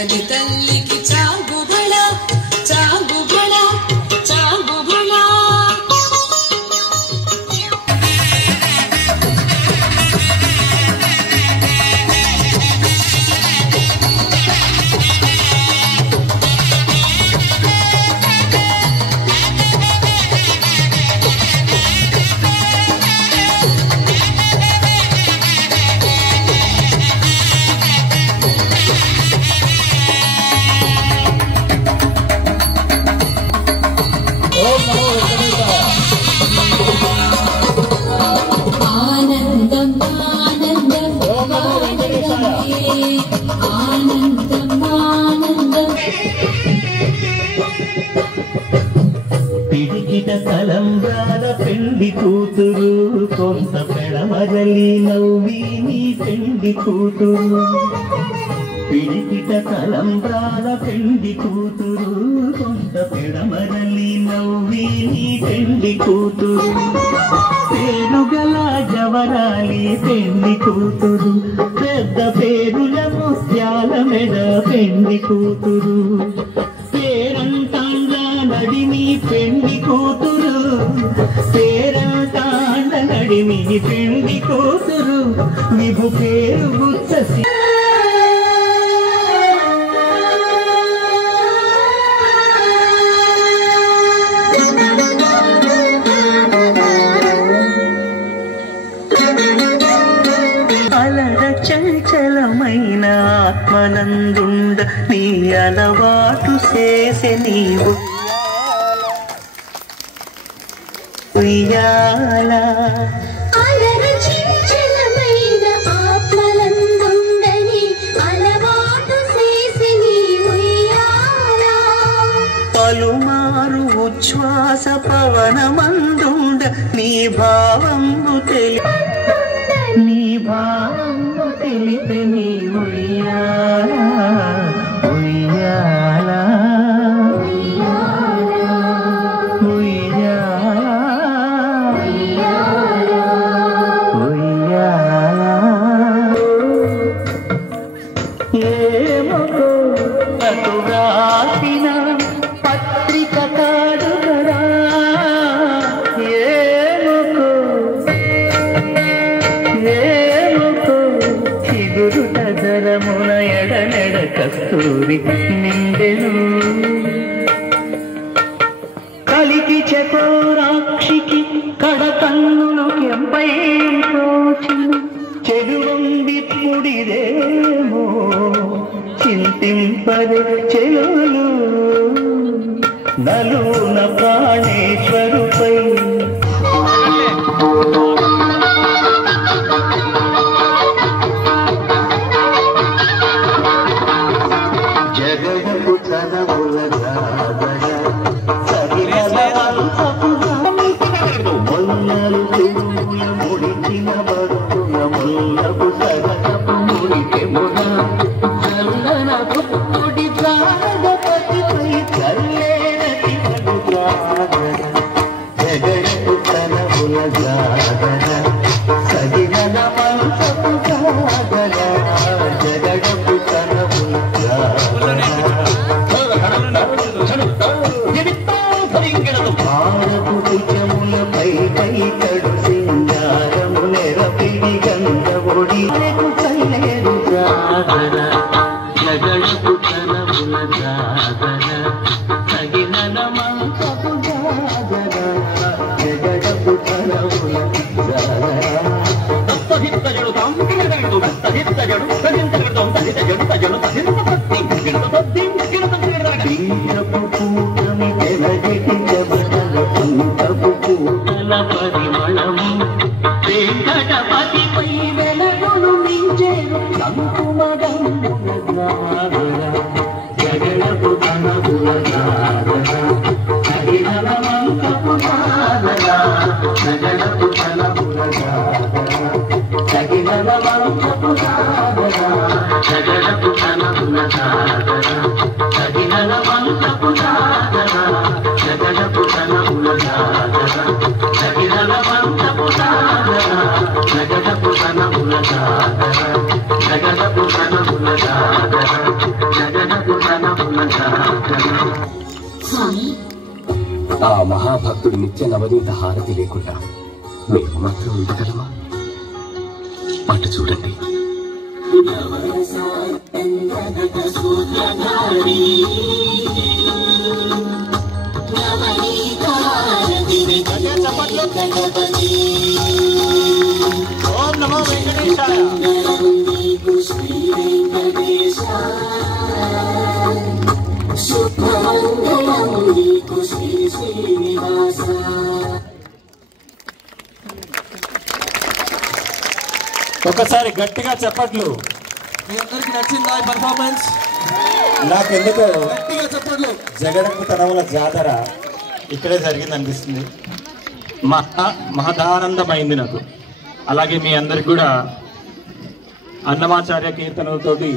కలి తల్లికి చాగుబళ చాగుబళ చాగుబళ. ఆనందం ఆనందం ఆనందం ఆనందం. పిడికిట తలంబ్రాల పెళ్లి కూతురు కొంత పెడమరలి నవ్వి నీ పెళ్లి కూతురు. పిడికిట తలంబ్రాల పెళ్లి కూతురు కొంత పెడమరలి నవ్వి నీ పెళ్లి కూతురు. పేరుగల జవరాలి పెళ్లి కూతురు పెద్ద పేరుల ముత్యాల మెడ పెళ్లి కూతురు. పేరంటాండ్ల నడిమి పెళ్లి కూతురు పేరంటాండ్ల నడిమి పెళ్లి కూతురు. విభు పేరు గుచ్చసి చంచలమైన ఆత్మనందుండ నీ అలవాటు చేసే నీవు ఉయ్యాల. చంచలమైన ఆత్మనందుండని అలవాటు చేసే నీవు ఉయ్యాల. పలుమారు ఉచ్ఛ్వాస పవనమందుండ నీ భావంబు నీ భావంబు తెలిపే నీ ఉయ్యాల ఉయ్యాల ఏమో అటు రాసిన పత్రిక కాదు కదా. ఏమో చిగురుట ధరమున ఎడనెడ కస్తూరి నిండెను. కలికి చకోరాక్షికి కడకన్నులు కెంపై తోచిన చెడువందిప్పుడిదేమో చింతింపదే చెలులు. నలున ప్రాణేశ్వరుపై జగడపు తనముల మొన్నలు తిరుగుల ముడిచిన బడుతున్న ముల్లపు సగటపు ముడికెమున చల్లనపు పుడి ప్రాణపతిపై చల్లేనటి పడుతాగన. జగడపు తనముల జాగన సగిన మంచపు జాగన. జగడపు తనముల జాగన భారపు భుజములపై పై కడు సింగారము నెరపిడి గంధముడి కల్లేరు జాగర. జగడపు తనముల జాగర తగిన మంచపు జాగర. జగడపు తనముల జాగర పింకపు పూటమి తెలగటి జబదల పింకపు పూటల పరిమళము వెంకటపతిపై వెలగులు మించెను కుంకుమగంగుల జాగర. జగడపు తనముల జాగర తగిన మంకపు జాగర. జగడపు తనముల జాగర తగిన మంకపు జాగర. జగడపు తనముల జాగర తగిన మంకపు జాగర. జగడపు తనముల జాగర తగిన మంకపు జాగర. జగడపు తనముల జాగర జగడపు తనముల జాగర. జగడ స్వామి, ఆ మహాభక్తుడి నిత్య నవనీత హారతి లేకుండా మేము మాత్రం ఉండగలమా? అటు చూడండి. ఓం నమో వెంకటేశాయ. ఒకసారి గట్టిగా చెప్పట్లు. మీ అందరికి నచ్చిందా ఈ పర్ఫార్మెన్స్? నాకెందుకో గట్టిగా చెప్పట్లు. జగడకు తనవల జాతర ఇక్కడే జరిగింది అనిపిస్తుంది. మహదానందమైంది నాకు. అలాగే మీ అందరికి కూడా అన్నమాచార్య కీర్తనలతోటి